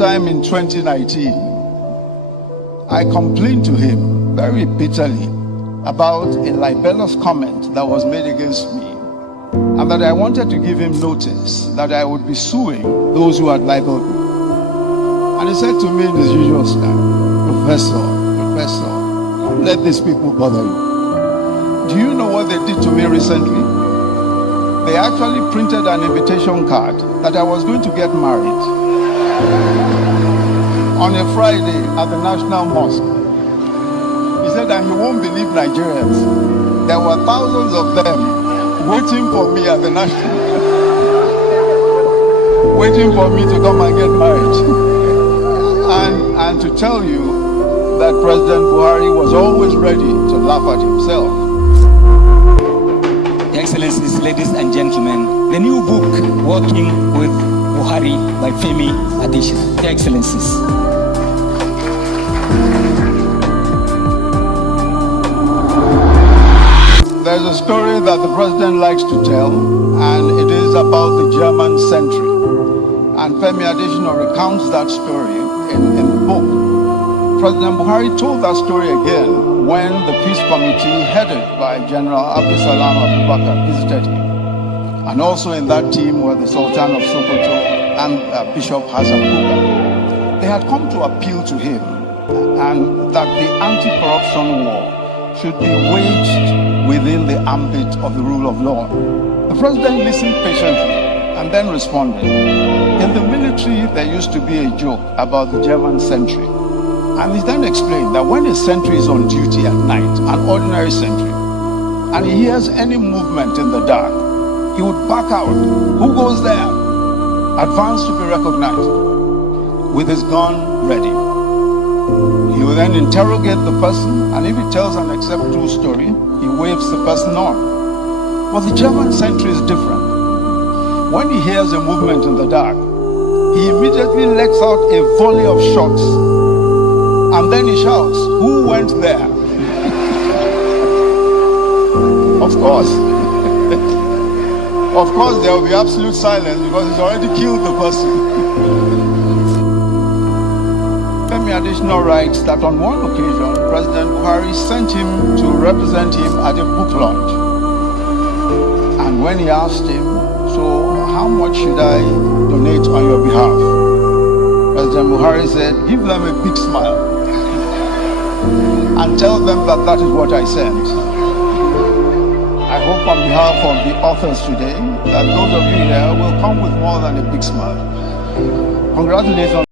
sometime in 2019, I complained to him very bitterly about a libelous comment that was made against me, and that I wanted to give him notice that I would be suing those who had libeled me. And he said to me in his usual style, Professor, let these people bother you. Do you know what they did to me recently? They actually printed an invitation card that I was going to get married on a Friday at the National Mosque. He said, and you won't believe Nigerians, there were thousands of them waiting for me at the National waiting for me to come and get married. And to tell you that President Buhari was always ready to laugh at himself. Your Excellencies, ladies and gentlemen, the new book, Working with Buhari by Femi Adesina. Your Excellencies. There's a story that the president likes to tell, and it is about the German sentry. And Femi Adesina recounts that story in the book. President Buhari told that story again when the peace committee headed by General Abdulsalam Abubakar visited him. And also in that team were the Sultan of Sokoto and Bishop Hassan Buga. They had come to appeal to him and that the anti-corruption war should be waged within the ambit of the rule of law. The president listened patiently and then responded. In the military, there used to be a joke about the German sentry. And he then explained that when a sentry is on duty at night, an ordinary sentry, and he hears any movement in the dark, he would back out. Who goes there? Advance to be recognized, with his gun ready. He will then interrogate the person, and if he tells an except true story, he waves the person on. But the German sentry is different. When he hears a movement in the dark, he immediately lets out a volley of shots, and then he shouts, "Who went there?" Of course. Of course, there will be absolute silence because he's already killed the person. Femi Adesina writes that on one occasion, President Buhari sent him to represent him at a book launch. And when he asked him, "So how much should I donate on your behalf?" President Buhari said, "Give them a big smile and tell them that that is what I sent." I hope on behalf of the authors today that those of you here will come with more than a big smile. Congratulations.